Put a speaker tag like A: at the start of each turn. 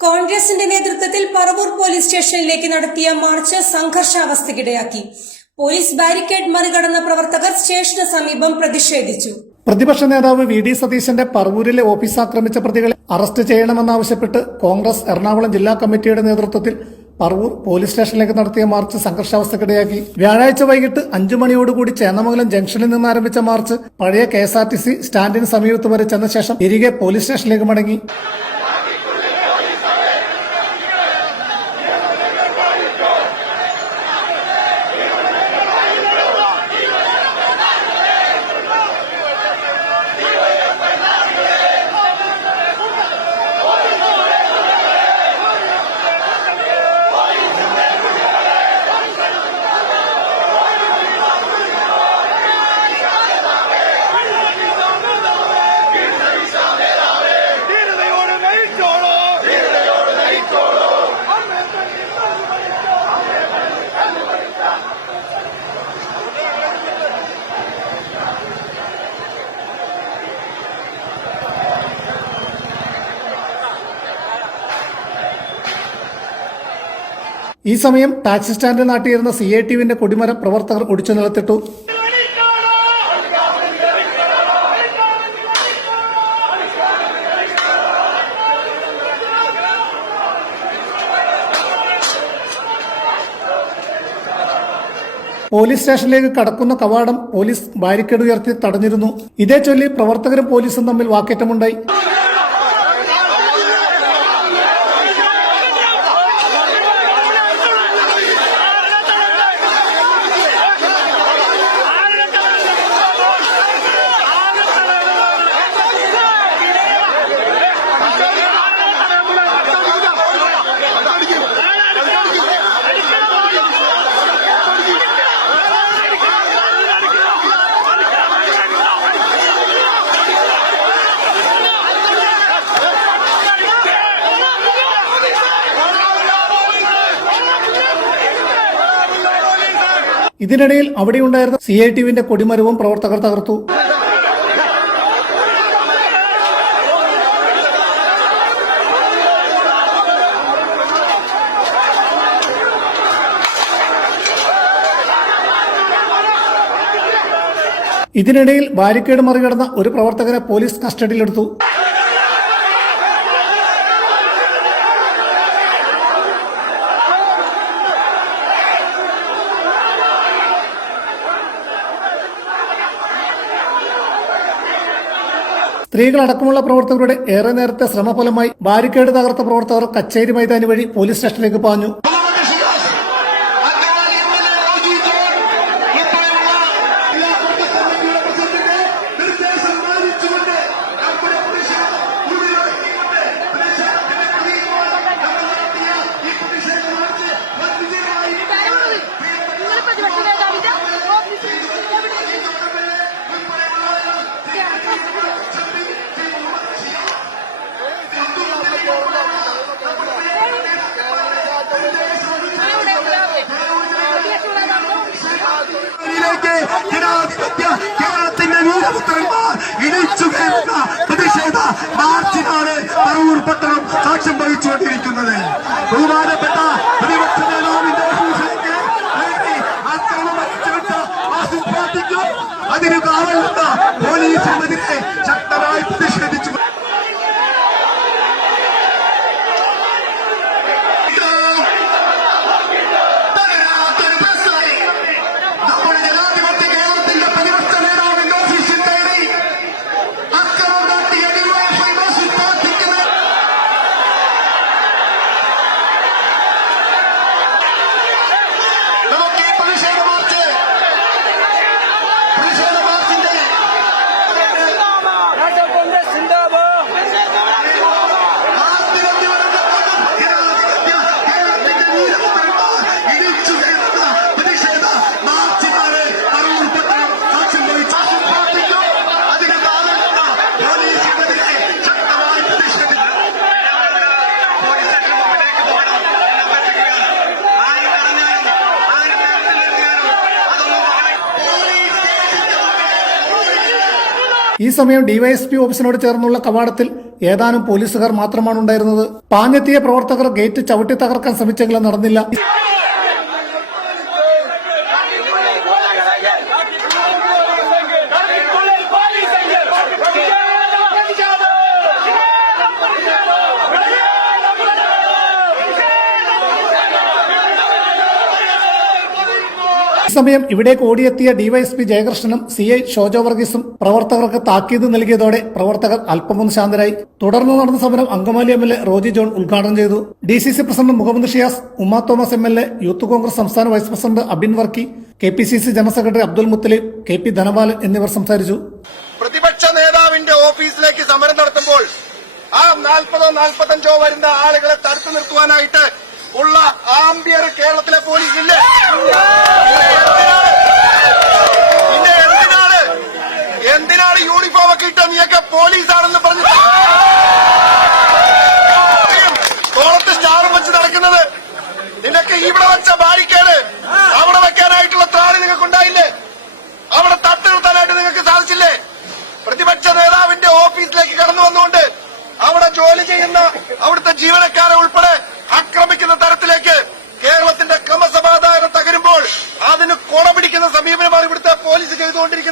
A: കോൺഗ്രസിന്റെ നേതൃത്വത്തിൽ പറവൂർ പോലീസ് സ്റ്റേഷനിലേക്ക് നടത്തിയ മാർച്ച് സംഘർഷാവസ്ഥയ്ക്കിടയാക്കി. പോലീസ് ബാരിക്കേഡ് മറികടന്ന പ്രവർത്തകർ സ്റ്റേഷന് സമീപം പ്രതിഷേധിച്ചു.
B: പ്രതിപക്ഷ നേതാവ് വി ഡി സതീശന്റെ പറവൂരിലെ ഓഫീസ് ആക്രമിച്ച പ്രതികളെ അറസ്റ്റ് ചെയ്യണമെന്നാവശ്യപ്പെട്ട് കോൺഗ്രസ് എറണാകുളം ജില്ലാ കമ്മിറ്റിയുടെ നേതൃത്വത്തിൽ പറവൂർ പോലീസ് സ്റ്റേഷനിലേക്ക് നടത്തിയ മാർച്ച് സംഘർഷാവസ്ഥക്കിടയാക്കി വ്യാഴാഴ്ച വൈകിട്ട് അഞ്ചു മണിയോടുകൂടി ചേന്നമംഗലം ജംഗ്ഷനിൽ നിന്ന് ആരംഭിച്ച മാർച്ച് പഴയ K S R T C സ്റ്റാൻഡിന് സമീപത്ത് വരെ ചെന്ന ശേഷം തിരികെ പോലീസ് സ്റ്റേഷനിലേക്ക് മടങ്ങി. ഈ സമയം ടാക്സി സ്റ്റാൻഡിൽ നാട്ടിയിരുന്ന സി ഐ ടിവിന്റെ കൊടിമരം പ്രവർത്തകർ ഒടിച്ചു നിലത്തിട്ടു. പോലീസ് സ്റ്റേഷനിലേക്ക് കടക്കുന്ന കവാടം പോലീസ് ബാരിക്കേഡ് ഉയർത്തി തടഞ്ഞിരുന്നു. ഇതേ ചൊല്ലി പ്രവർത്തകരും പോലീസും തമ്മിൽ വാക്കേറ്റമുണ്ടായി. ഇതിനിടയിൽ അവിടെയുണ്ടായിരുന്ന സി ഐ ടിവിന്റെ കൊടിമരവും പ്രവർത്തകർ തകർത്തു. ഇതിനിടയിൽ ബാരിക്കേഡ് മറികടന്ന ഒരു പ്രവർത്തകനെ പോലീസ് കസ്റ്റഡിയിലെടുത്തു. സ്ത്രീകളടക്കമുള്ള പ്രവർത്തകരുടെ ഏറെ നേരത്തെ ശ്രമഫലമായി ബാരിക്കേഡ് തകർത്ത പ്രവർത്തകർ കച്ചേരി മൈതാനി വഴി പോലീസ് സ്റ്റേഷനിലേക്ക് പാഞ്ഞു.
C: ഇതിലേക്ക് ജനാധിപത്യ കേരളത്തിന്റെ വീരപുത്രന്മാർ ഇണിച്ചു കയറുന്ന പ്രതിഷേധ മാർച്ചിനാണ് പറവൂർ പട്ടണം സാക്ഷ്യം വഹിച്ചുകൊണ്ടിരിക്കുന്നത്. ഈ
B: സമയം ഡിവൈഎസ്പി ഓഫീസിനോട് ചേർന്നുള്ള കവാടത്തിൽ ഏതാനും പോലീസുകാർ മാത്രമാണ് ഉണ്ടായിരുന്നത്. പാഞ്ഞെത്തിയ പ്രവർത്തകർ ഗേറ്റ് ചവിട്ടി തകർക്കാൻ ശ്രമിച്ചെങ്കിലും നടന്നില്ല. ഈ ഇവിടെ ഓടിയെത്തിയ ഡിവൈഎസ്പി ജയകൃഷ്ണനും സി ഐ ഷോജോ വർഗീസും പ്രവർത്തകർക്ക് താക്കീത് നൽകിയതോടെ പ്രവർത്തകർ അല്പമൊന്ന് ശാന്തരായി. തുടർന്ന് നടന്ന സമരം Angamaly M L A Roji John ഉദ്ഘാടനം ചെയ്തു. D C C president Muhammad Shiyas Uma Thomas M L A youth Congress സംസ്ഥാന vice president Abin Varkey K P C C general secretary Abdul Muthalib K P Dhanapalan എന്നിവർ സംസാരിച്ചു.
C: പ്രതിപക്ഷ നേതാവിന്റെ ഓഫീസിലേക്ക് സമരം നടത്തുമ്പോൾ ആ നാൽപ്പതോ നാൽപ്പത്തഞ്ചോ വരുന്ന ആളുകളെ തടുത്തു നിർത്തുവാനായിട്ട് ഉള്ള ആംബിയർ കേരളത്തിലെ പോലീസില്ലേ ചെയ്യുന്ന അവിടുത്തെ ജീവനക്കാരെ ഉൾപ്പെടെ ആക്രമിക്കുന്ന തരത്തിലേക്ക് കേരളത്തിന്റെ ക്രമസമാധാനം തകരുമ്പോൾ അതിന് കുട പിടിക്കുന്ന സമീപനമാണ് ഇവിടുത്തെ പോലീസ് ചെയ്തുകൊണ്ടിരിക്കുന്നത്.